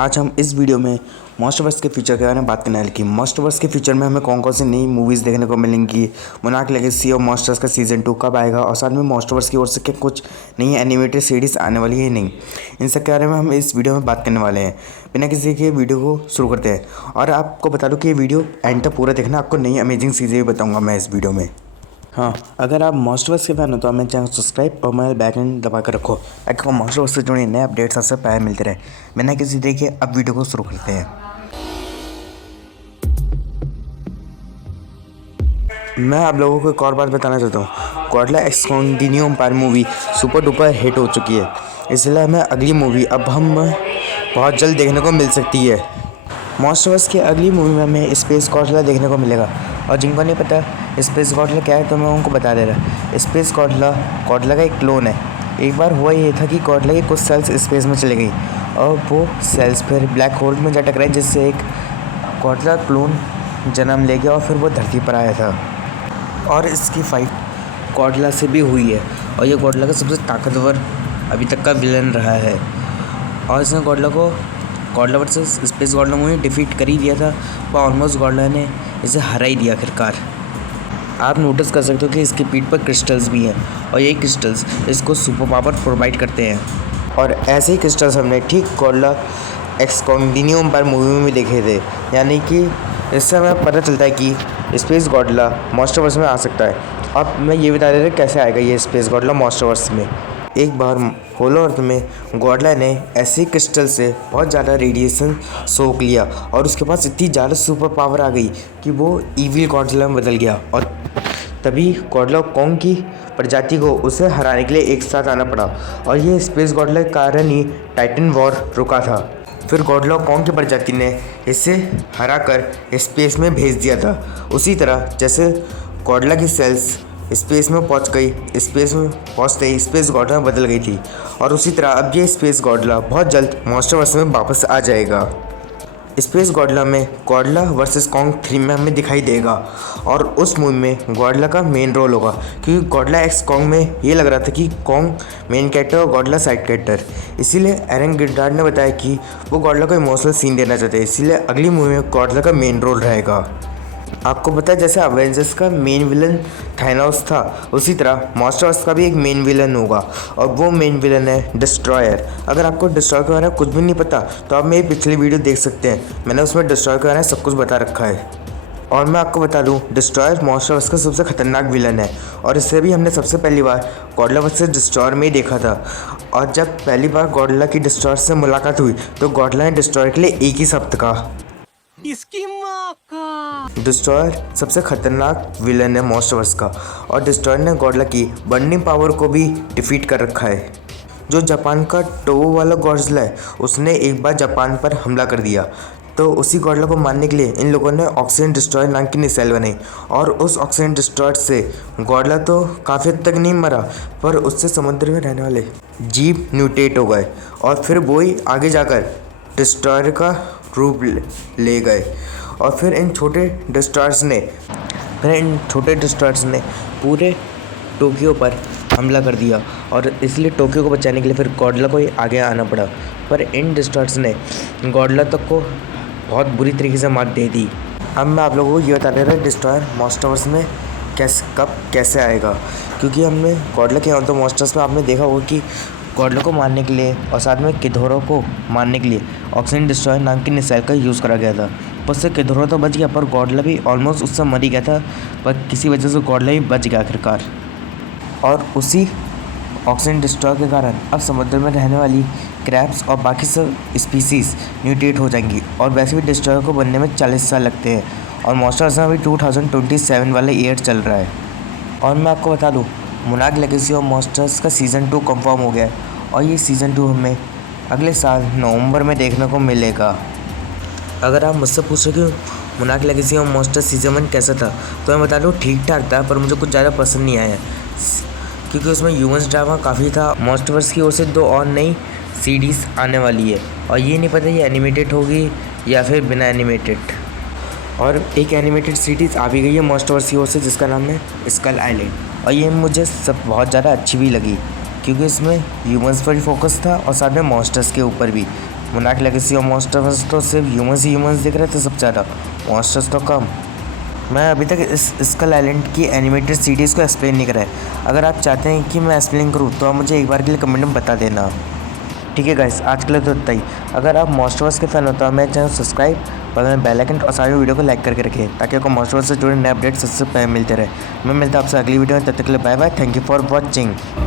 आज हम इस वीडियो में मॉस्टरवर्स के फीचर के बारे में बात करने वाले कि मॉस्टरवर्स के फीचर में हमें कौन कौन सी नई मूवीज़ देखने को मिलेंगी, मोनार्क लेगेसी और मॉस्टर्स का सीज़न 2 कब आएगा और साथ में मॉस्टरवर्स की ओर से क्या कुछ नई एनिमेटेड सीरीज़ आने वाली है नहीं, इन सब के बारे में हम इस वीडियो में बात करने वाले हैं। बिना किसी के वीडियो को शुरू करते हैं और आपको बता दूँ कि ये वीडियो एंड तक पूरा देखना, आपको नई अमेजिंग चीज़ें भी बताऊँगा मैं इस वीडियो में। हाँ, अगर आप मॉस्टरवर्स के फैन हो तो आप मेरे चैनल सब्सक्राइब और मेरे बैक एंड दबा कर रखो ताकि आपको मॉस्टरवर्स से जुड़े नए अपडेट्स सबसे पहले मिलते रहे। बिना किसी देखिए अब वीडियो को शुरू करते हैं। मैं आप लोगों को एक और बात बताना चाहता हूँ, Godzilla x continue empire movie super duper hit हो चुकी है, इसलिए हमें अगली मूवी अब हम बहुत जल्द देखने को मिल सकती है। मॉस्टरवर्स की अगली मूवी में हमें स्पेस गॉडजिला देखने को मिलेगा और जिनको नहीं पता स्पेस गॉडजिला क्या है तो मैं उनको बता दे रहा। स्पेस गॉडजिला का एक क्लोन है। एक बार हुआ ये था कि गॉडजिला की कुछ सेल्स स्पेस में चली गई और वो सेल्स फिर ब्लैक होल में जा टकराई, जिससे एक गॉडजिला क्लोन जन्म ले गया और फिर वो धरती पर आया था और इसकी फाइट गॉडजिला से भी हुई है और ये गॉडजिला का सबसे ताकतवर अभी तक का विलन रहा है और इसने Godzilla versus space Godzilla movie defeat कर ही दिया था, पर ऑलमोस्ट गॉडजिला ने इसे हरा ही दिया आखिरकार। आप नोटिस कर सकते हो कि इसकी पीठ पर क्रिस्टल्स भी हैं और ये क्रिस्टल्स इसको सुपर पावर प्रोवाइड करते हैं और ऐसे ही क्रिस्टल्स हमने ठीक Godzilla x continue empire movie में भी देखे थे, यानी कि इससे हमें पता चलता है कि स्पेस गॉडजिला मॉस्टरवर्स में आ सकता है। अब मैं ये बता देता कैसे आएगा ये स्पेस गॉडजिला मॉस्टरवर्स में। एक बार होलो अर्थ में गॉडजिला ने ऐसे क्रिस्टल से बहुत ज़्यादा रेडिएशन सोख लिया और उसके पास इतनी ज़्यादा सुपर पावर आ गई कि वो इविल गॉडजिला में बदल गया और तभी गॉडजिला कॉन्ग की प्रजाति को उसे हराने के लिए एक साथ आना पड़ा और ये स्पेस गॉडजिला के कारण ही टाइटन वॉर रुका था। फिर गॉडजिला कॉन्ग की प्रजाति ने इसे हरा कर स्पेस में भेज दिया था, उसी तरह जैसे गॉडजिला की सेल्स स्पेस में पहुंच गई, स्पेस में पहुंचते ही स्पेस गॉडजिला में बदल गई थी और उसी तरह अब ये स्पेस गॉडजिला बहुत जल्द मॉस्टरवर्स में वापस आ जाएगा। स्पेस गॉडजिला में गॉडजिला वर्सेस कॉन्ग 3 में हमें दिखाई देगा और उस मूवी में गॉडजिला का मेन रोल होगा, क्योंकि गॉडजिला एक्स कॉन्ग में ये लग रहा था कि कॉन्ग मेन कैरेक्टर और गॉडजिला साइड कैरेक्टर, इसीलिए एरन गिडार्ड ने बताया कि वो गॉडजिला को इमोशनल सीन देना चाहते हैं, इसीलिए अगली मूवी में गॉडजिला का मेन रोल रहेगा। आपको पता है जैसे अवेंजर्स का मेन विलन थानोस था, उसी तरह मॉस्टरवर्स का भी एक मेन विलन होगा और वो मेन विलन है डिस्ट्रॉयर। अगर आपको डिस्ट्रॉयर के बारे में कुछ भी नहीं पता तो आप मेरी पिछली वीडियो देख सकते हैं, मैंने उसमें डिस्ट्रॉयर के बारे में सब कुछ बता रखा है। और मैं आपको बता दूं डिस्ट्रॉयर मॉस्टरवर्स का सबसे खतरनाक विलन है और इसे भी हमने सबसे पहली बार गॉडजिला वर्सेस डिस्ट्रॉयर में ही देखा था। और जब पहली बार गॉडजिला की डिस्ट्रॉयर से मुलाकात हुई तो गॉडजिला ने डिस्ट्रॉयर के लिए एक ही शब्द कहा, इसकी माँ का। डिस्ट्रॉयर सबसे खतरनाक विलन है मॉस्टरवर्स का और डिस्ट्रॉयर ने गॉडजिला की बर्निंग पावर को भी डिफीट कर रखा है। जो जापान का टोवो वाला गॉडजिला है उसने एक बार जापान पर हमला कर दिया, तो उसी गॉडजिला को मारने के लिए इन लोगों ने ऑक्सीजन डिस्ट्रॉयर नाम की मिसाइल बनाई और उस ऑक्सीजन डिस्ट्रॉयर से गॉडजिला तो काफ़ी हद तक नहीं मरा, पर उससे समुद्र में रहने वाले जीव म्यूटेट हो गए और फिर वो ही आगे जाकर डिस्ट्रॉयर का रूप ले गए और फिर इन छोटे डिस्ट्रॉयर्स ने पूरे टोक्यो पर हमला कर दिया और इसलिए टोक्यो को बचाने के लिए फिर गॉडजिला को ही आगे आना पड़ा, पर इन डिस्ट्रॉयर्स ने गॉडजिला तक को बहुत बुरी तरीके से मात दे दी। अब मैं आप लोगों को ये बता दे रहा डिस्ट्रॉयर मॉस्टरवर्स में कैसे आएगा, क्योंकि हमने गॉडजिला के ऑन द मॉस्टर्स में आपने देखा होगा कि गॉडजिला को मारने के लिए और साथ में किधोरो को मारने के लिए ऑक्सीजन डिस्ट्रॉयर नाम की मिसाइल का यूज़ करा गया था। उससे किधोरो तो बच गया पर गॉडजिला भी ऑलमोस्ट उससे मर ही गया था, पर किसी वजह से गॉडजिला भी बच गया आखिरकार। और उसी ऑक्सीजन डिस्ट्रॉयर के कारण अब समुद्र में रहने वाली क्रैब्स और बाकी सब स्पीसीज़ म्यूटेट हो जाएंगी और वैसे भी डिस्ट्रॉयर को बनने में 40 साल लगते हैं और मॉस्टर्स में अभी 2027 वाला ईयर चल रहा है। और मैं आपको बता दूँ मोनार्क लेगेसी और मॉस्टर्स का सीज़न 2 कंफर्म हो गया है और ये सीज़न 2 हमें अगले साल नवंबर में देखने को मिलेगा। अगर आप मुझसे पूछ रहे कि मोनार्क लेगेसी और मॉस्टर्स सीज़न 1 कैसा था तो मैं बता दूँ ठीक ठाक था, पर मुझे कुछ ज़्यादा पसंद नहीं आया क्योंकि उसमें ह्यूमंस ड्रामा काफ़ी था। मॉस्टरवर्स की ओर से 2 और नई सीरीज़ आने वाली है और ये नहीं पता ये एनिमेटेड होगी या फिर बिना एनिमेटेड, और एक एनिमेटेड सीरीज़ आ भी गई है मॉस्टरवर्स की ओर से जिसका नाम है स्कल आइलैंड और ये मुझे सब बहुत ज़्यादा अच्छी भी लगी क्योंकि इसमें ह्यूमंस पर भी फोकस था और साथ में मॉन्स्टर्स के ऊपर भी। मोनार्क लेगेसी और मॉन्स्टर्स तो सिर्फ ह्यूमंस ही ह्यूमंस दिख रहे थे सबसे ज़्यादा, मॉन्स्टर्स तो कम। मैं अभी तक इस स्कल आइलैंड की एनिमेटेड सीरीज़ को एक्सप्लेन नहीं करा है। अगर आप चाहते हैं कि मैं एक्सप्लेन करूँ तो आप मुझे एक बार के लिए कमेंट में बता देना। ठीक है गाइस, आज के लिए तो इतना ही। अगर आप मॉन्स्टर्स के फैन हो तो मेरे चैनल सब्सक्राइब और बेल आइकन और सारी वीडियो को लाइक करके रखें ताकि आपको मॉन्स्टर्स से जुड़े नए अपडेट्स सबसे पहले मिलते रहे। मैं मिलता हूँ आपसे अगली वीडियो में, तब तक के लिए bye bye. Thank you for watching.